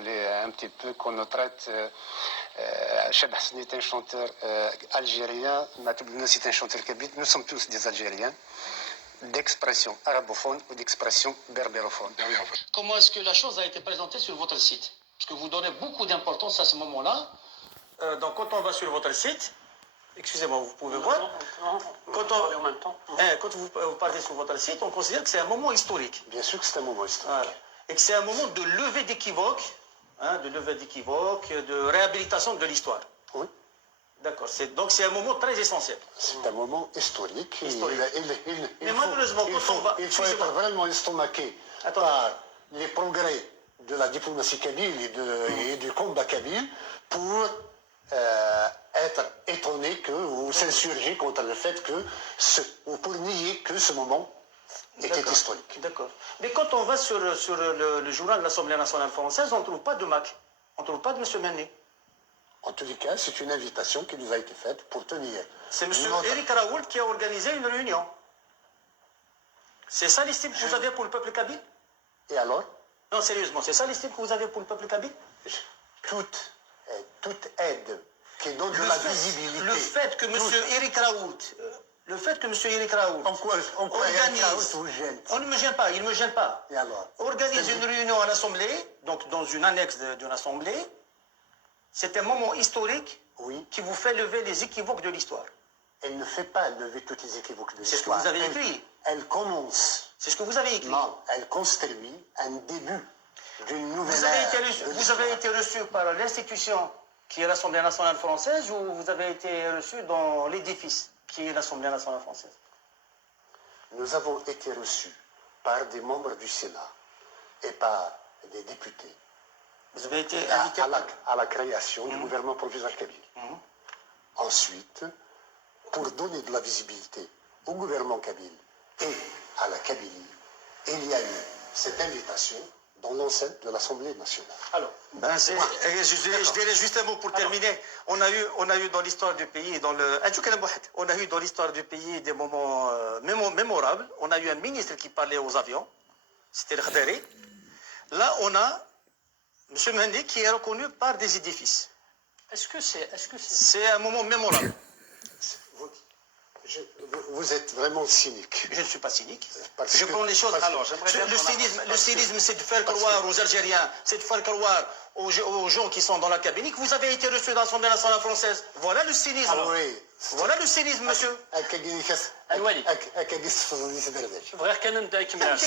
voulez un petit peu qu'on nous traite. Cheb Hasni est un chanteur algérien, Matoub Lounes est un chanteur kabyle. Nous sommes tous des Algériens, d'expression arabophone ou d'expression berbérophone. Comment est-ce que la chose a été présentée sur votre site? Parce que vous donnez beaucoup d'importance à ce moment-là. Donc quand on va sur votre site, excusez-moi, vous pouvez voir. Quand vous partez sur votre site, on considère que c'est un moment historique. Bien sûr que c'est un moment historique. Voilà. Et que c'est un moment de levée d'équivoque, de réhabilitation de l'histoire. Oui. D'accord. Donc c'est un moment très essentiel. C'est un moment historique. Mais malheureusement, il faut être vraiment estomaqué par les progrès de la diplomatie kabyle et du combat kabyle pour être étonné ou s'insurger contre le fait ou pour nier que ce moment était historique. D'accord. Mais quand on va sur le journal de l'Assemblée nationale française, on ne trouve pas de Mac. On ne trouve pas de M. Menné. En tous les cas, c'est une invitation qui nous a été faite pour tenir. C'est M. Éric Raoult qui a organisé une réunion. C'est ça l'estime que vous avez pour le peuple kabyle? Et alors? Non, sérieusement, c'est ça l'estime que vous avez pour le peuple kabyle? Toute aide qui donne de la visibilité. Le fait que M. Éric Raoult... organise... On ne me gêne pas, il ne me gêne pas. Et alors? Organise une réunion à l'Assemblée, donc dans une annexe d'une Assemblée. C'est un moment historique qui vous fait lever les équivoques de l'histoire. Elle ne fait pas lever toutes les équivoques de l'histoire. C'est ce que vous avez écrit. Elle commence. C'est ce que vous avez écrit. Non, elle construit un début d'une nouvelle ère. Vous avez été reçu par l'institution qui est l'Assemblée nationale française ou vous avez été reçu dans l'édifice qui est l'Assemblée nationale française? Nous avons été reçus par des membres du Sénat et par des députés. Vous avez été invité à la création du gouvernement provisoire kabyle. Ensuite, pour donner de la visibilité au gouvernement kabyle et à la Kabylie, il y a eu cette invitation dans l'enceinte de l'Assemblée nationale. Alors, je dirais juste un mot pour terminer. On a eu dans l'histoire du pays, on a eu dans l'histoire du pays des moments mémorables. On a eu un ministre qui parlait aux avions, c'était le Khadari. Là, on a M. Mendy qui est reconnu par des édifices. C'est un moment mémorable. Vous êtes vraiment cynique. Je ne suis pas cynique. Je prends les choses. Alors, le cynisme, c'est de faire croire aux Algériens, c'est de faire croire aux gens qui sont dans la cabine que vous avez été reçus dans l'Assemblée nationale française. Voilà le cynisme. Voilà le cynisme, monsieur. بغيت كان نكمل